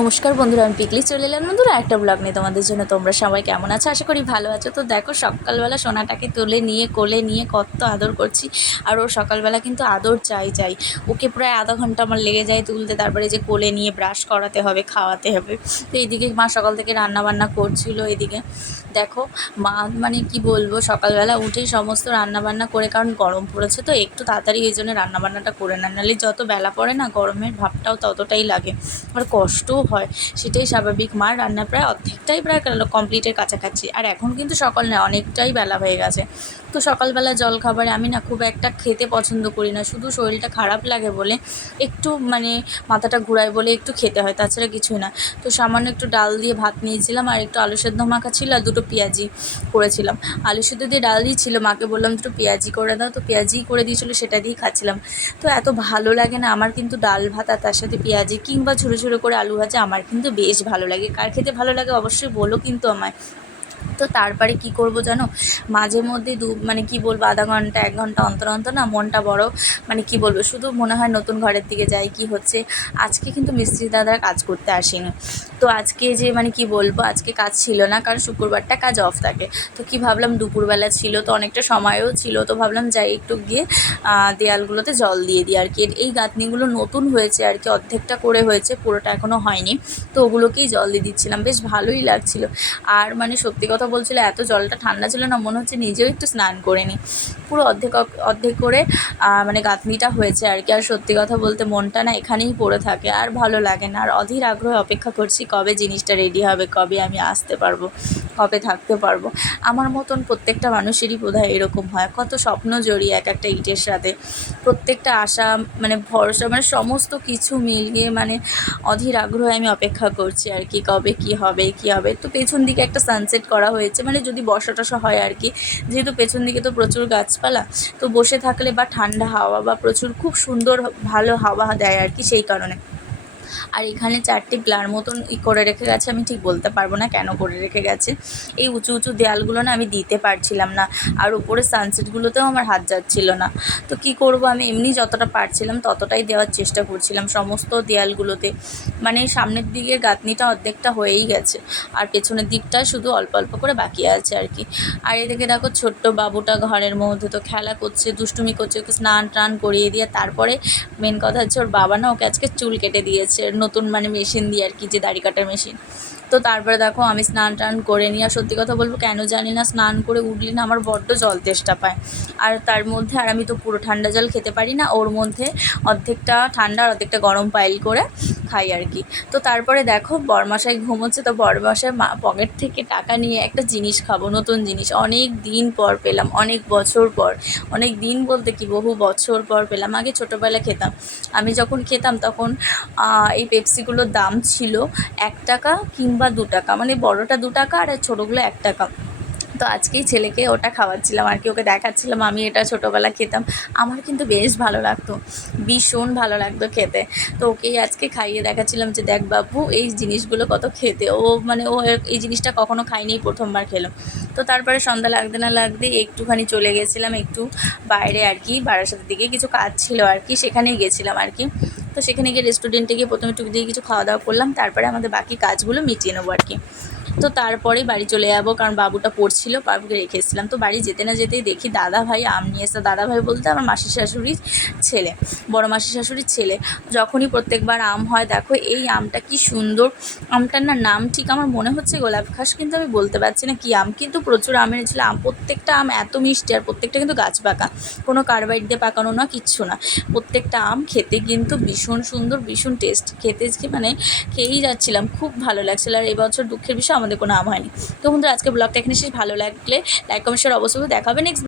নমস্কার বন্ধুরা, আমি পিকলি চলে এলাম বন্ধুরা একটা ব্লগ নিয়ে তোমাদের জন্য। তোমরা সবাই কেমন আছো? আশা করি ভালো আছো। তো দেখো, সকালবেলা সোনাটাকে তুলে নিয়ে কোলে নিয়ে কত আদর করছি। আর ওর সকালবেলা কিন্তু আদর চাই। ওকে প্রায় আধা ঘন্টা আমার লেগে যায় তুলতে, তারপরে যে কোলে নিয়ে ব্রাশ করাতে হবে, খাওয়াতে হবে। তো এইদিকে মা সকাল থেকে রান্নাবান্না করছিল। এদিকে দেখো, মা মানে কি বলবো, সকালবেলা উঠেই সমস্ত রান্নাবান্না করে, কারণ গরম পড়েছে তো একটু তাড়াতাড়ি এই জন্য রান্নাবান্নাটা করে না, নাহলে যত বেলা পড়ে না গরমের ভাবটাও ততটাই লাগে আর কষ্টও হয়, সেটাই স্বাভাবিক। মার রান্না প্রায় অর্ধেকটাই প্রায় কমপ্লিটের কাছাকাছি, আর এখন কিন্তু সকাল নয়, অনেকটাই বেলা হয়ে গেছে। তো সকালবেলা জলখাবারে আমি না খুব একটা খেতে পছন্দ করি না, শুধু শরীরটা খারাপ লাগে বলে একটু মানে মাথাটা ঘুরায় বলে একটু খেতে হয়, তাছাড়া কিছুই না। তো সামান্য একটু ডাল দিয়ে ভাত নিয়েছিলাম, আর একটু আলু সেদ্ধ মাখা ছিল, আর দুটো পেঁয়াজি করেছিলাম। আলু সেদ্ধ দিয়ে ডাল দিয়েছিল, মাকে বললাম দুটো পেঁয়াজি করে দাও, তো পেঁয়াজি করে দিয়েছিলো, সেটা দিয়েই খাচ্ছিলাম। তো এত ভালো লাগে না আমার কিন্তু ডাল ভাত, আর তার সাথে পেঁয়াজি কিংবা ঝুড়ো ঝুড়ো করে আলু ভাজা আমার কিন্তু বেশ ভালো লাগে। কার খেতে ভালো লাগে অবশ্যই বলো কিন্তু আমায়। তো তারপরে কি করব জানো, মাঝে মধ্যে মানে কি বলবো, আধা ঘন্টা 1 ঘন্টা অন্তর অন্তর না মনটা বড় মানে কি বলবো, শুধু মনে হয় নতুন ঘরের দিকে যাই। কি হচ্ছে, আজকে কিন্তু মিস্ত্রি দাদারা কাজ করতে আসেনি। তো আজকে যে মানে কি বলবো, আজকে কাজ ছিল না, কারণ শুক্রবারটা কাজ অফ থাকে। তো কি ভাবলাম, দুপুরবেলা ছিল তো অনেকটা সময়ও ছিল, তো ভাবলাম যাই একটু গিয়ে দেয়ালগুলোতে জল দিয়ে দিই আর কি। এই গাঁথনিগুলো নতুন হয়েছে আর কি, অর্ধেকটা করে হয়েছে, পুরোটা এখনও হয়নি। তো ওগুলোকেই জল দিয়ে দিচ্ছিলাম, বেশ ভালোই লাগছিল। আর মানে সত্যি কথা বলছিল, এত জলটা ঠান্ডা ছিল না, মনে হচ্ছে নিজেও একটু স্নান করে নিই। পুরো অর্ধেক অর্ধেক করে মানে গাঁথনিটা হয়েছে আর কি। আর সত্যি কথা বলতে মনটা না এখানেই পড়ে থাকে, আর ভালো লাগে না। আর অধীর আগ্রহে অপেক্ষা করছি কবে জিনিসটা রেডি হবে, কবে আমি আসতে পারবো, কবে থাকতে পারবো। আমার মতন প্রত্যেকটা মানুষেরই বোধহয় এরকম হয়, কত স্বপ্ন জড়িয়ে এক একটা ইটের সাথে। প্রত্যেকটা আশা মানে ভরসা মানে সমস্ত কিছু মিলিয়ে মানে অধীর আগ্রহে আমি অপেক্ষা করছি আর কি, কবে কী হবে। তো পেছন দিকে একটা সানসেট করা হয়েছে, মানে যদি বর্ষা টসা হয় আর কি, যেহেতু পেছন দিকে তো প্রচুর গাছপালা, তো বসে থাকলে বা ঠান্ডা হাওয়া বা প্রচুর খুব সুন্দর ভালো হাওয়া দেয় আর কি, সেই কারণে। আর এখানে 4টি প্লার মতন করে রেখে গেছে, আমি ঠিক বলতে পারবো না কেন করে রেখে গেছে। এই উঁচু উঁচু দেয়ালগুলো না আমি দিতে পারছিলাম না, আর উপরে সানসেটগুলোতেও আমার হাত যাচ্ছিল না। তো কি করব, আমি এমনি যতটা পারছিলাম ততটাই দেওয়ার চেষ্টা করছিলাম সমস্ত দেয়ালগুলোতে। মানে সামনের দিকের গাঁথনিটা অর্ধেকটা হয়েই গেছে, আর পেছনের দিকটা শুধু অল্প অল্প করে বাকি আছে আর কি। আর এদিকে দেখো, ছোট্ট বাবুটা ঘরের মধ্যে তো খেলা করছে, দুষ্টুমি করছে, ওকে স্নান টান করিয়ে দিয়ে তারপরে মেন কথা হচ্ছে ওর বাবা না ওকে আজকে চুল কেটে দিয়েছে নতুন মানে মেশিন দিয়ে আর কি, যে দাড়ি কাটার মেশিন। তো তারপরে দেখো আমি স্নান টান করে নিই, আর সত্যি কথা বলবো কেন জানি না স্নান করে উঠলে না আমার বড্ড জল তেষ্টা পায়। আর তার মধ্যে আর আমি তো পুরো ঠান্ডা জল খেতে পারি না, ওর মধ্যে অর্ধেকটা ঠান্ডা আর অর্ধেকটা গরম পাইল করে খাই আর কি। তো তারপরে দেখো বরমশাই ঘুমোচ্ছে, তো বরমশাই পকেট থেকে টাকা নিয়ে একটা জিনিস খাবো, নতুন জিনিস, অনেক দিন পর পেলাম, অনেক বছর পর। অনেক দিন বলতে কি বহু বছর পর পেলাম। আগে ছোটোবেলায় খেতাম, আমি যখন খেতাম তখন এই পেপসিগুলোর দাম ছিল 1 টাকা কিংবা 2 টাকা, মানে বড়োটা 2 টাকা আর ছোটোগুলো 1 টাকা। তো আজকেই ছেলেকে ওটা খাওয়াচ্ছিলাম আর কি, ওকে দেখাচ্ছিলাম আমি এটা ছোটোবেলা খেতাম। আমার কিন্তু বেশ ভালো লাগতো, ভীষণ ভালো লাগতো খেতে। তো ওকেই আজকে খাইয়ে দেখাচ্ছিলাম যে দেখ বাবু, এই জিনিসগুলো কত খেতে। ও মানে ও এই জিনিসটা কখনো খাইনি, প্রথমবার খেলো। তো তারপরে সন্ধ্যা লাগতে না লাগতে একটুখানি চলে গেছিলাম একটু বাইরে আর কি, বারাসাতের দিকে কিছু কাজ ছিল আর কি, সেখানেই গেছিলাম আর কি। তো সেখানে গিয়ে রেস্টুরেন্টে গিয়ে প্রথমে টুক দিয়ে কিছু খাওয়া দাওয়া করলাম, তারপরে আমাদের বাকি কাজগুলো মিটিয়ে নেবো আর কি। তো তারপরেই বাড়ি চলে যাবো, কারণ বাবুটা পড়ছিল, বাবুকে রেখে এসেছিলাম। তো বাড়ি যেতে না যেতেই দেখি দাদা ভাই আম নিয়ে এসে, দাদা ভাই বলতে আমার মাসির শাশুড়ির ছেলে, বড় মাসির শাশুড়ির ছেলে। যখনই প্রত্যেকবার আম হয়, দেখো এই আমটা কি সুন্দর। আমটার না নাম ঠিক আমার মনে হচ্ছে গোলাপ ঘাস, কিন্তু আমি বলতে পারছি না কী আম, কিন্তু প্রচুর আম এনেছিল। আম প্রত্যেকটা আম এত মিষ্টি, আর প্রত্যেকটা কিন্তু গাছ পাকা, কোনো কার্বাইড দিয়ে পাকানো না, কিচ্ছু না। প্রত্যেকটা আম খেতে কিন্তু ভীষণ সুন্দর, ভীষণ টেস্ট, খেতে মানে খেয়েই যাচ্ছিলাম, খুব ভালো লাগছিল। আর এবছর দুঃখের বিষয় আমাদের কোনো আম হয়নি। তো বন্ধুরা, আজকে ব্লগটা এখানে শেষ। ভালো লাগলে লাইক কমেন্ট শেয়ার অবশ্যই, দেখা হবে নেক্সট।